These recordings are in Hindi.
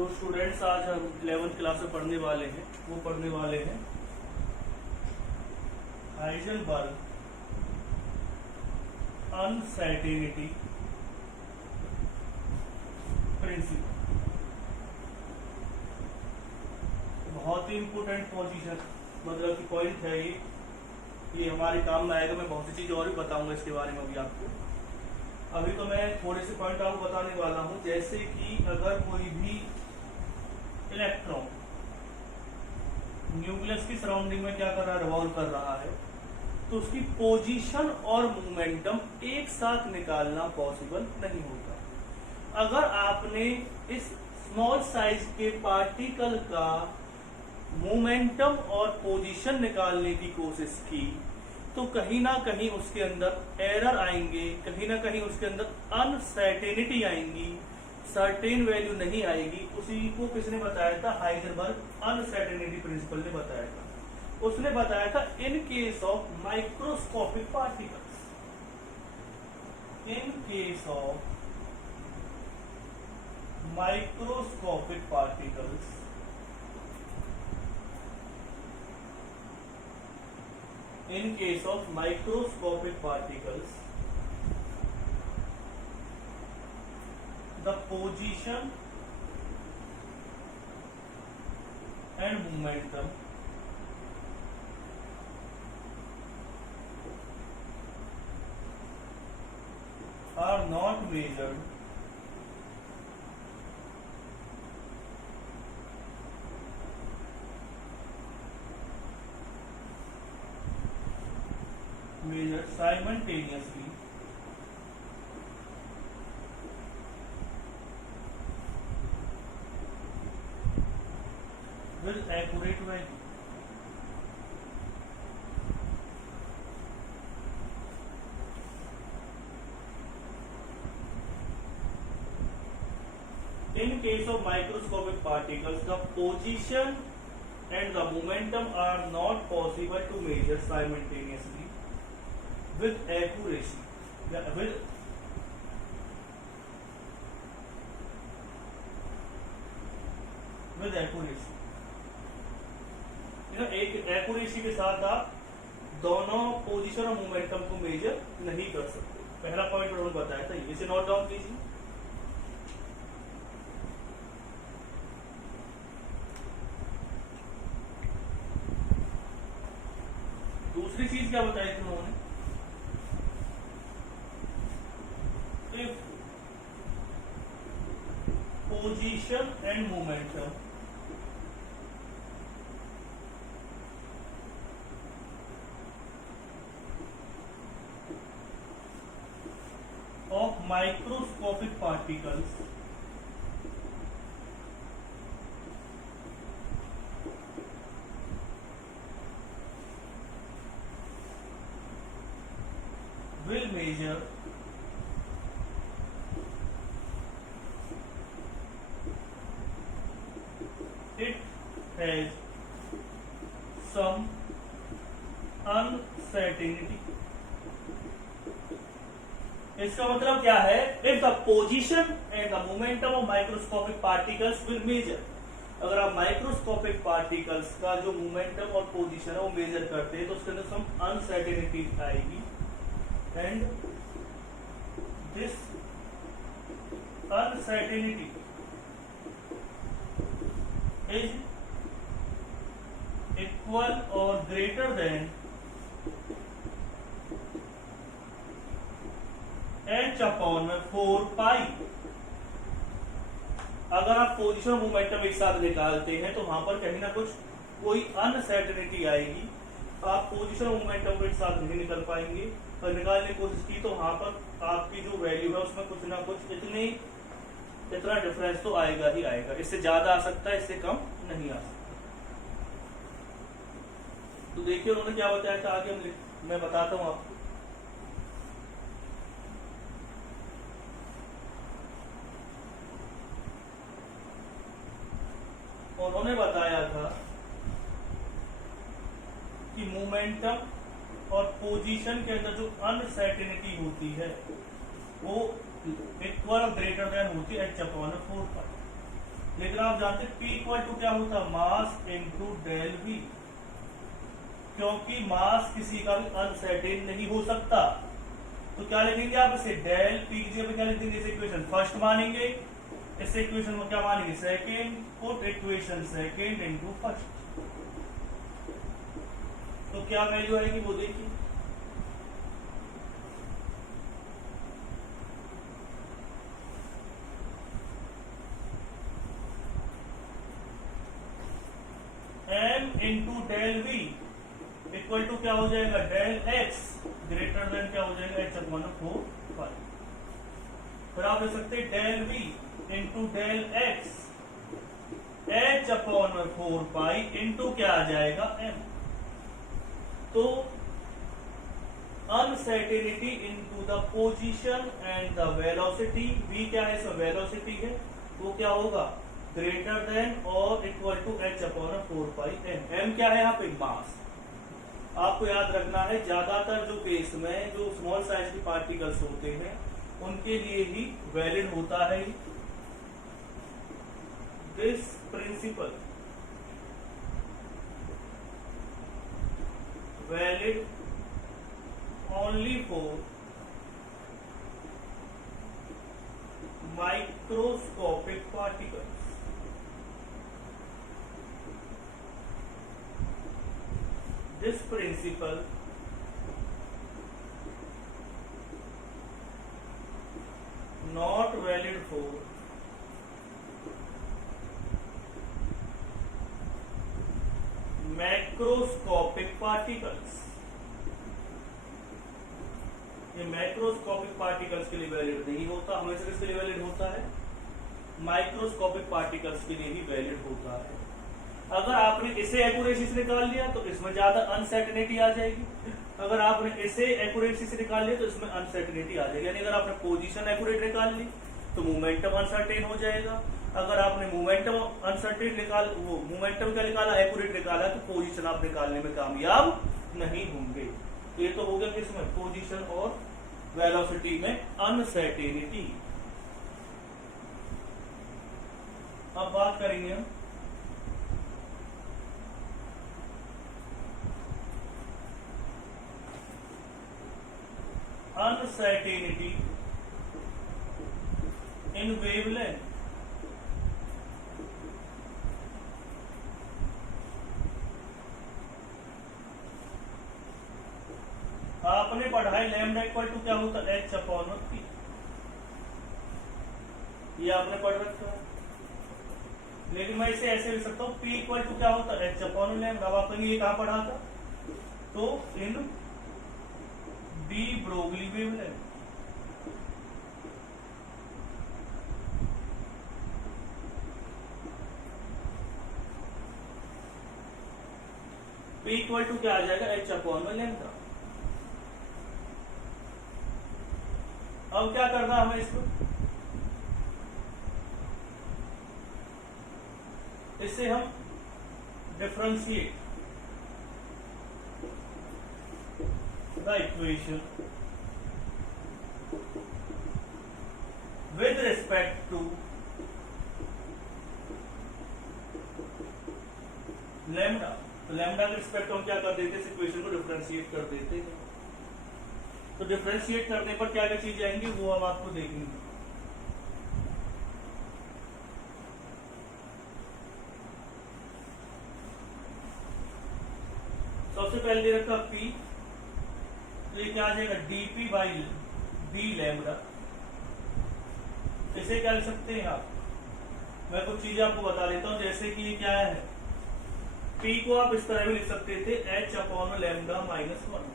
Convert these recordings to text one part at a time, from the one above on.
जो स्टूडेंट्स आज हम 11th क्लास में पढ़ने वाले हैं वो पढ़ने वाले हैं हाइजेनबर्ग अनसर्टेनिटी प्रिंसिपल। बहुत ही इंपोर्टेंट पोजीशन मतलब कि पॉइंट है ये हमारे काम में आएगा। मैं बहुत सी चीज़ और भी बताऊंगा इसके बारे में अभी आपको। अभी तो मैं थोड़े से पॉइंट आपको बताने वाला हूं, जैसे कि अगर कोई भी इलेक्ट्रॉन न्यूक्लियस की सराउंडिंग में क्या कर रहा है, रिवॉल्व कर रहा है, तो उसकी पोजीशन और मोमेंटम एक साथ निकालना पॉसिबल नहीं होता। अगर आपने इस स्मॉल साइज के पार्टिकल का मोमेंटम और पोजीशन निकालने की कोशिश की तो कहीं ना कहीं उसके अंदर एरर आएंगे, कहीं ना कहीं उसके अंदर अनसर्टेनिटी आएंगी, सर्टेन वैल्यू नहीं आएगी। उसी को किसने बताया था? हाइजेनबर्ग अनसर्टेनिटी प्रिंसिपल ने बताया था। उसने बताया था in case of microscopic particles, in case of microscopic particles in case of microscopic particles the position and momentum are not measured simultaneously with accurate value। In case of microscopic particles, the position and the momentum are not possible to measure simultaneously with accuracy, with accuracy। एक एक्यूरेसी के साथ आप दोनों पोजीशन और मोमेंटम को मेजर नहीं कर सकते। पहला पॉइंट उन्होंने बताया था, इसे नोट डाउन कीजिए। दूसरी चीज क्या बताई थी उन्होंने? If position and momentum of microscopic particles will measure it has some uncertainty। इसका मतलब क्या है? If the position and the momentum of microscopic particles will measure, अगर आप माइक्रोस्कोपिक पार्टिकल्स का जो मोमेंटम और पोजीशन है वो मेजर करते हैं तो उसके अंदर सम अनसर्टेनिटी आएगी, and this uncertainty is equal or greater than h upon 4 पाई। अगर आप पोजीशन और मोमेंटम एक साथ निकालते हैं तो वहां पर कहीं ना कुछ कोई अनसर्टेनिटी आएगी। आप पोजीशन और मोमेंटम को एक साथ नहीं निकल पाएंगे, और निकालने की कोशिश की तो वहां पर आपकी जो वैल्यू है उसमें कुछ ना कुछ इतना डिफरेंस तो आएगा ही आएगा। इससे ज्यादा आ सकता है, इससे कम नहीं आ सकता। तो देखिए उन्होंने क्या बताया था, आगे मैं बताता हूं आपको। उन्होंने बताया था कि मोमेंटम और पोजीशन के अंदर जो अनसर्टेनिटी होती है वो इक्वल और ग्रेटर देन होती है h/4 पाई। लेकिन आप जानते हैं P इक्वल टू क्या होता है, मास इंटू डेल V, क्योंकि मास किसी का भी अनसर्टेन नहीं हो सकता। तो क्या लिखेंगे आप इसे, डेल P की जगह क्या लिख देंगे, इस इक्वेशन फर्स्ट मानेंगे, इस इक्वेशन को क्या मानेंगे, second, put equation second into first. तो क्या वैल्यू आएगी वो देखिए, m into del V equal to क्या हो जाएगा, डेल x ग्रेटर देन क्या हो जाएगा, h अपॉन 4 पाई। फिर आप लिख सकते हैं del V into del x h upon 4 pi into क्या आ जाएगा, m। तो uncertainty into the position and the velocity, v क्या है, इसमें वेलोसिटी है, वो क्या होगा, ग्रेटर देन और equal to h upon 4 pi m। m क्या है यहाँ पे, मास। आपको याद रखना है ज्यादातर जो केस में जो स्मॉल साइज के पार्टिकल्स होते हैं उनके लिए ही वैलिड होता है this principle, valid only for microscopic particles. This principle not valid for macroscopic particles. ये मैक्रोस्कोपिक पार्टिकल्स के लिए वैलिड नहीं होता, हमेशा किसके लिए वैलिड होता है, माइक्रोस्कोपिक पार्टिकल्स के लिए ही वैलिड होता है। अगर आपने इसे एक्यूरेसी से निकाल लिया तो इसमें ज्यादा अनसर्टेनिटी आ जाएगी, अगर आपने इसे एक्यूरेसी से निकाल लिया तो इसमें अनसर्टेनिटी आ जाएगी। यानी अगर आपने पोजीशन एक्यूरेट निकाल ली तो मोमेंटम अनसर्टेन हो जाएगा, अगर आपने मोमेंटम अनसर्टेन वो मोमेंटम क्या निकाला, एक्यूरेट निकाला, तो पोजीशन आप निकालने में कामयाब नहीं होंगे। तो ये तो हो गया किसमें, पोजीशन और वेलोसिटी में अनसर्टेनिटी। अब बात करेंगे हम uncertainty in wavelength। आपने पढ़ा है लैम्डा इक्वल टू क्या होता है, h अपॉन p, ये आपने पढ़ रखा है। लेकिन मैं इसे ऐसे लिख सकता हूँ, p इक्वल टू क्या होता है, h अपॉन लैम्डा। अब आपने ये कहाँ पढ़ा था, तो इन de Broglie wavelength. P equal to क्या आ जाएगा, h अपॉन में लैम्डा। अब क्या करना है हमें इसको, इससे हम differentiate the equation with respect to lambda। तो लैम्डा के रिस्पेक्ट हम क्या कर देते हैं, इस इक्वेशन को डिफरेंशिएट कर देते हैं। तो डिफरेंशिएट करने पर क्या क्या चीजें आएंगी वो हम आपको देखेंगे। सबसे पहले दे रखा P, तो ये क्या आ जाएगा, dp बाई डी लैम्डा। इसे क्या लिख सकते हैं आप, मैं कुछ चीजें आपको बता देता हूं, जैसे कि ये क्या है, p को आप इस तरह भी लिख सकते थे, h अपॉन लैम्डा माइनस 1,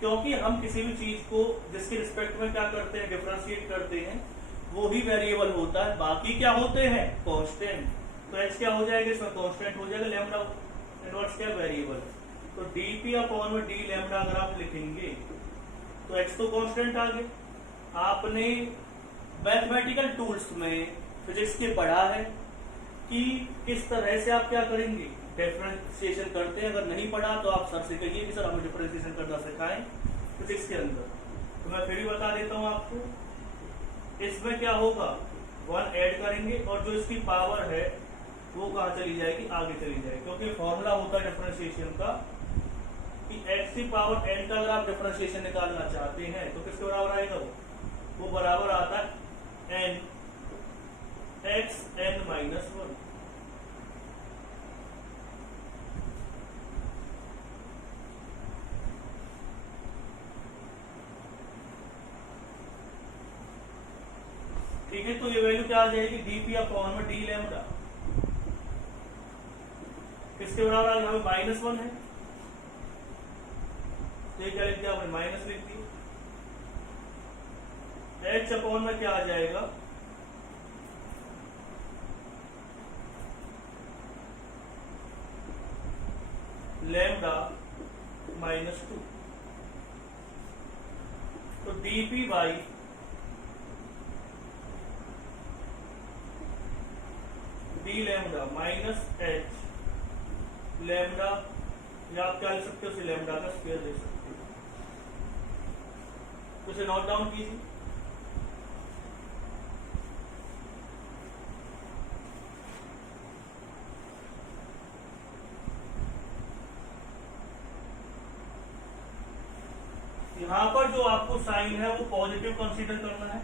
क्योंकि हम किसी भी चीज को जिसके रिस्पेक्ट में क्या करते हैं, डिफरेंशिएट करते हैं, वो ही वेरिएबल होता है, बाकी क्या होते हैं, कांस्टेंट। तो h क्या हो जाएगा, इसमें कांस्टेंट हो जाएगा, लैम्डा इनवर्स क्या वेरिएबल। तो dp अपॉन में डी लैम्डा अगर आप लिखेंगे तो x तो कांस्टेंट आ गए। आपने मैथमेटिकल टूल्स में फिजिक्स के पढ़ा है कि किस तरह से आप क्या करेंगे, डिफरेंशिएशन करते हैं। अगर नहीं पढ़ा तो आप सर से कहिए कि सर हमें डिफरेंशिएशन करना सिखाएं फिजिक्स के अंदर। तो मैं फिर भी बता देता हूं आपको, इसमें क्या होगा, 1 ऐड करेंगे और जो इसकी पावर है वो कहाँ चली जाएगी, आगे चली जाएगी, क्योंकि फॉर्मूला होता है डिफरेंशिएशन का कि x की पावर n का अगर आप डिफरेंशिएशन निकालना चाहते हैं तो किसके बराबर आएगा, वो बराबर आता है n x n माइनस 1। ठीक है, तो ये वैल्यू क्या आ जाएगी, dp अपॉन में d लैम्डा किसके बराबर आ गया, हमें -1 है तो ये क्या लिख दिया आपने, माइनस लिख दिया। h अपॉन में क्या आ जाएगा, लैम्डा -2। तो dp by D lambda minus h lambda, या आप क्या लिख सकते हो, उसे लैम्डा का स्क्वायर ले सकते हो। तो इसे नोट डाउन कीजिए। यहां पर जो आपको साइन है वो पॉजिटिव कंसीडर करना है,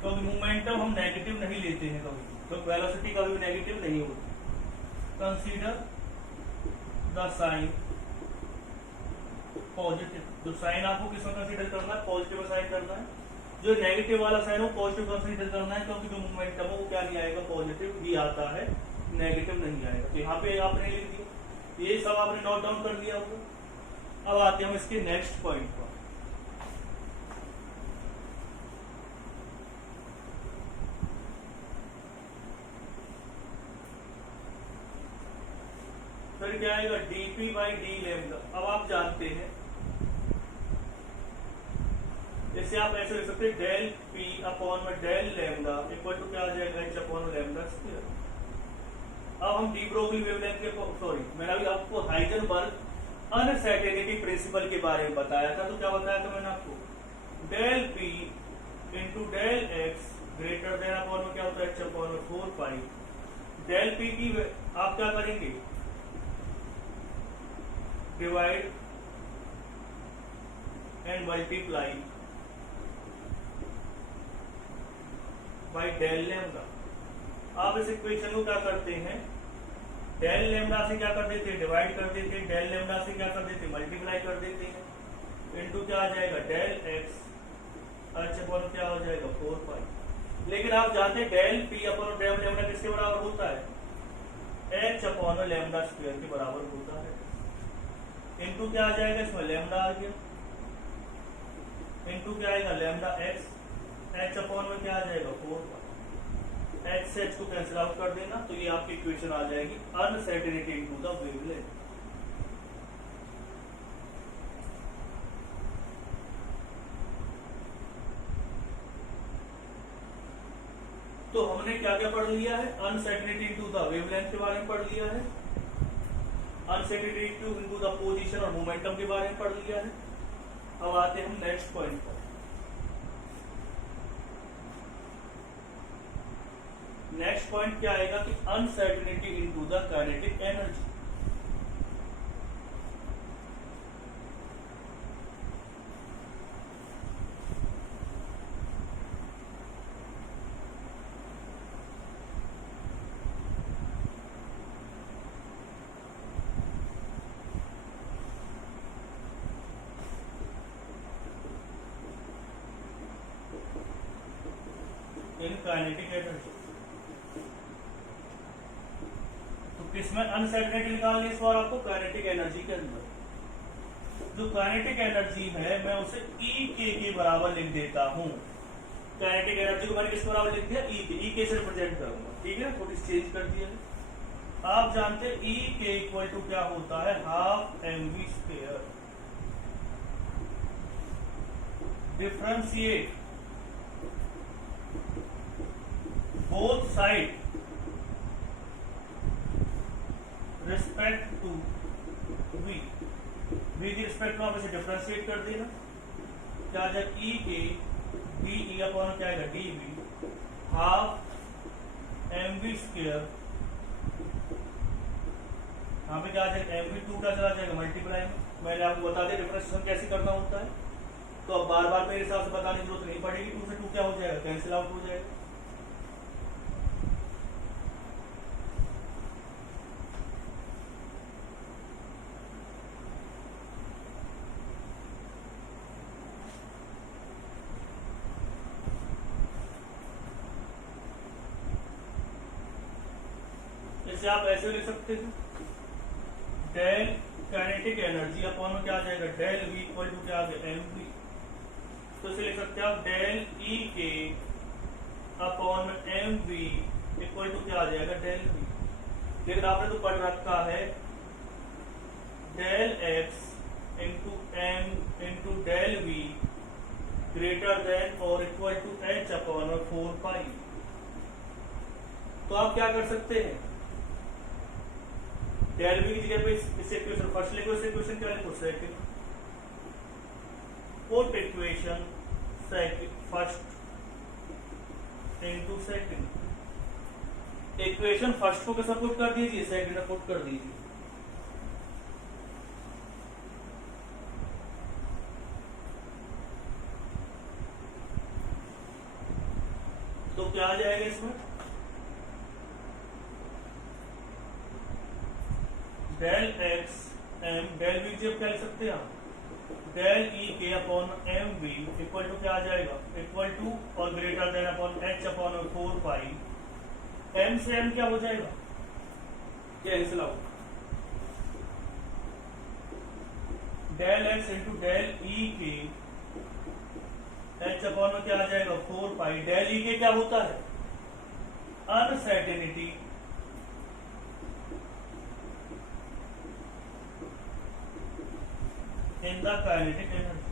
क्योंकि मोमेंटम हम नेगेटिव नहीं लेते हैं कभी, तो वेलोसिटी कभी नेगेटिव नहीं होती। कंसीडर द साइन पॉजिटिव, जो साइन आपको किसमें कंसीडर करना है, पॉजिटिव में साइन करना है। जो नेगेटिव वाला साइन हो पॉजिटिव कंसीडर करना है, क्योंकि जो मोमेंटम है वो क्या नहीं आएगा, पॉजिटिव ही आता है, नेगेटिव नहीं आएगा। तो यहाँ पे आपने लिख दिया, ये सब आपने नोट डाउन कर दिया होगा। अब आते हैं हम इसके नेक्स्ट पॉइंट पर। फिर क्या आएगा, dp बाई डी लैम्डा। अब आप जानते हैं, जैसे आप ऐसे लिख सकते हैं, डेल p अपॉन में डेल लैम्डा इक्वल टू क्या आ जाएगा, h अपॉन लैम्डा स्क्वायर। अब हम डी ब्रोगली वेवलेंथ के, सॉरी मैंने अभी आपको हाइजेनबर्ग अनसर्टेनिटी प्रिंसिपल के बारे में बताया था। तो क्या बताया था मैंने आपको, del p into del x greater than upon में क्या होता है, h अपॉन में 4 पाई। डेल p की आप क्या करेंगे, divide and multiply by del lambda. आप इस इक्वेशन को क्या करते हैं, डेल लैम्डा से क्या कर देते हैं, डिवाइड कर देते हैं, डेल लैम्डा से क्या कर देते हैं, मल्टीप्लाई कर देते हैं, इनटू क्या आ जाएगा, डेल x h अपॉन क्या हो जाएगा, 4 पाई। लेकिन आप जानते हैं del p upon del lambda किसके बराबर होता है, h अपॉन लैम्डा स्क्वायर के बराबर होता है। इनटू क्या आ जाएगा, इसमें लैम्डा आ गया, इनटू क्या आएगा, लैम्डा x, h अपॉन में क्या आ जाएगा, 4 पाई। h से h को कैंसिल आउट कर देना, तो ये आपकी इक्वेशन आ जाएगी, अनसर्टेनिटी इनटू द वेवलेंथ। तो हमने क्या क्या पढ़ लिया है, अनसर्टेनिटी इनटू द वेवलेंथ के बारे में पढ़ लिया है, अनसर्टेनिटी इनटू द पोजीशन और मोमेंटम के बारे में पढ़ लिया है। अब आते हैं हम नेक्स्ट पॉइंट पर। नेक्स्ट पॉइंट क्या आएगा कि uncertainty into the kinetic energy. In kinetic energy किसमें अनसर्टेनिटी निकालनी है इस बार आपको, काइनेटिक एनर्जी के अंदर। जो काइनेटिक एनर्जी है मैं उसे ई के बराबर लिख देता हूं। काइनेटिक एनर्जी को मैंने किस बराबर लिख दिया, ई के से रिप्रेजेंट करूंगा, ठीक है, थोड़ी चेंज कर दिया है। आप जानते हैं ई के इक्वल टू क्या होता है, half mv square. Differentiate both side respect to v। v की रिस्पेक्ट में आप इसे डिफरेंशिएट कर देना, क्या आ जाएगा, ई के डी ई अपॉन क्या आएगा, D V half M V square, यहाँ पे क्या आ जाएगा, एम वी टू का चला जाएगा मल्टीप्लाई में। मैंने आपको बता दिया डिफरेंशिएशन कैसे करना होता है, तो अब बार बार मेरे हिसाब से बताने की जरूरत नहीं पड़ेगी। 2 से 2 क्या हो जाएगा, कैंसिल आउट हो जाएगा। जैसे आप ऐसे लिख सकते थे, डेल काइनेटिक एनर्जी अपॉन में क्या आ जाएगा, डेल वी इक्वल टू क्या आ गया, एम वी। तो इसे लिख सकते हैं आप डेल ई के upon M V equal to क्या आ जाएगा, डेल वी। लेकिन आपने तो पढ़ रखा है del X into M into del V greater than और equal to H upon 4 pi. तो आप क्या कर सकते हैं, डेल वी की जगह पे इस इक्वेशन फर्स्ट लिखो, इस इक्वेशन क्या लिखो, second. Put equation first into second. Equation first को कैसे पुट कर दीजिए, सेकंड में पुट कर दीजिए। तो क्या आ जाएगा इसमें, del X M, del V जब क्या लिख सकते हैं आप, डेल ई के upon M V equal to क्या आ जाएगा, इक्वल टू और greater than upon H upon 4 pi. M से एम क्या हो जाएगा, cancel out. Del X into del E के एच अपॉन में क्या आ जाएगा, 4 पाई। डेल ई के क्या होता है, uncertainty in the kinetic energy।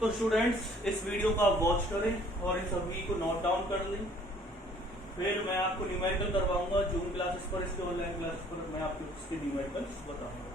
तो स्टूडेंट्स इस वीडियो को आप वॉच करें और इन सभी को नोट डाउन कर लें। फिर मैं आपको न्यूमेरिकल करवाऊंगा जूम क्लासेस पर, इसके ऑनलाइन क्लासेस पर मैं आपको इसके न्यूमेरिकल्स बताऊंगा।